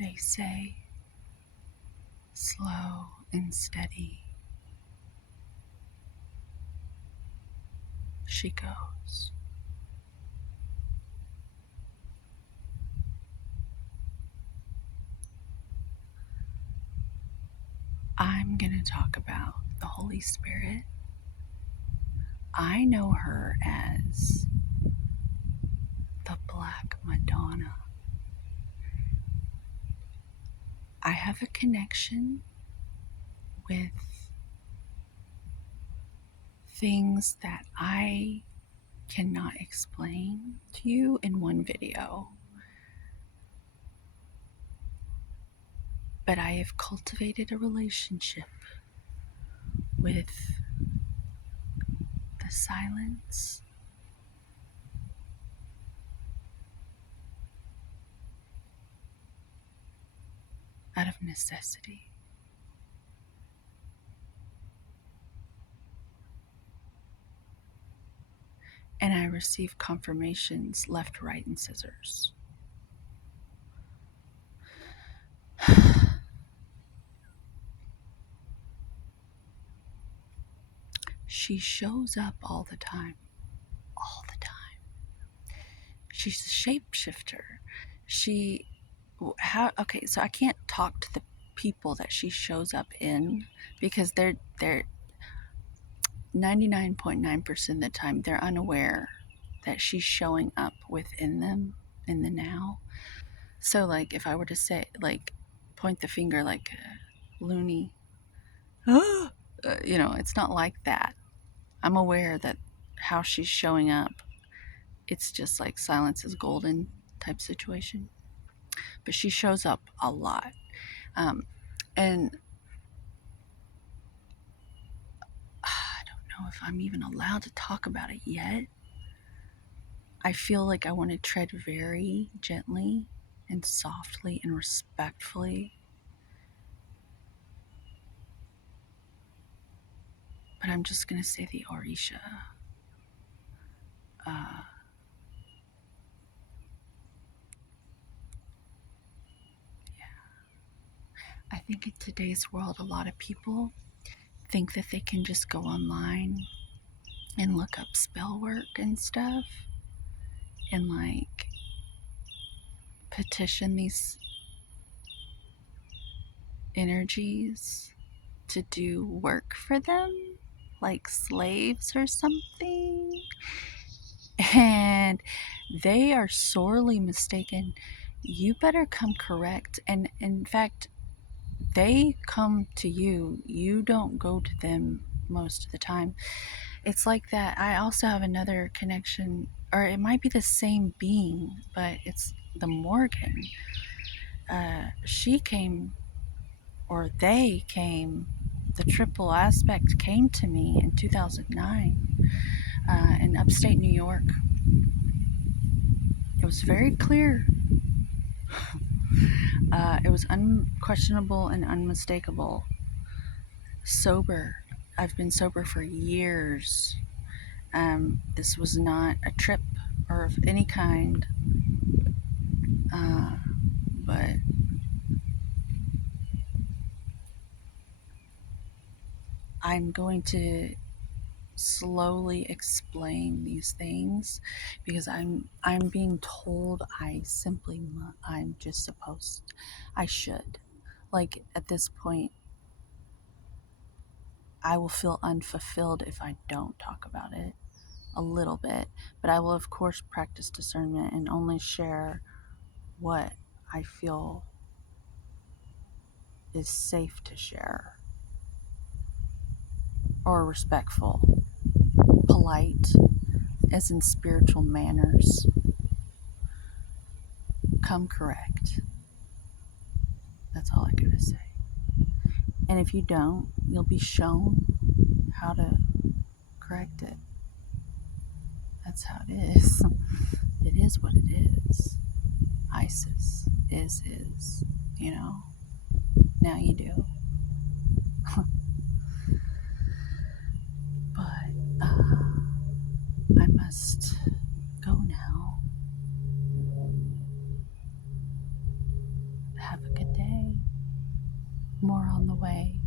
They say, slow and steady, she goes. I'm going to talk about the Holy Spirit. I know her as the Black Madonna. I have a connection with things that I cannot explain to you in one video. But I have cultivated a relationship with the silence, out of necessity. And I receive confirmations left, right, and scissors. She shows up all the time. All the time. She's a shapeshifter. Okay, so I can't talk to the people that she shows up in because they're 99.9% of the time they're unaware that she's showing up within them in the now. So like if I were to say, like, point the finger like loony, it's not like that. I'm aware that how she's showing up, it's just like silence is golden type situation. But she shows up a lot. And I don't know if I'm even allowed to talk about it yet. I feel like I want to tread very gently and softly and respectfully. But I'm just going to say the Orisha. I think in today's world, a lot of people think that they can just go online and look up spell work and stuff and like petition these energies to do work for them like slaves or something. And they are sorely mistaken. You better come correct. And in fact, they come to you. You don't go to them most of the time. It's like that. I also have another connection, or it might be the same being, but it's the Morgan. She came, or they came, the triple aspect came to me in 2009 in upstate New York. It was very clear. It was unquestionable and unmistakable. Sober. I've been sober for years. This was not a trip or of any kind. But I'm going to slowly explain these things because I'm being told I'm just supposed, I should. Like at this point, I will feel unfulfilled if I don't talk about it a little bit, but I will of course practice discernment and only share what I feel is safe to share or respectful, polite, as in spiritual manners. Come correct. That's all I gotta say. And if you don't, you'll be shown how to correct it. That's how it is. It is what it is. ISIS is, Now you do. But I must go now. Have a good day. More on the way.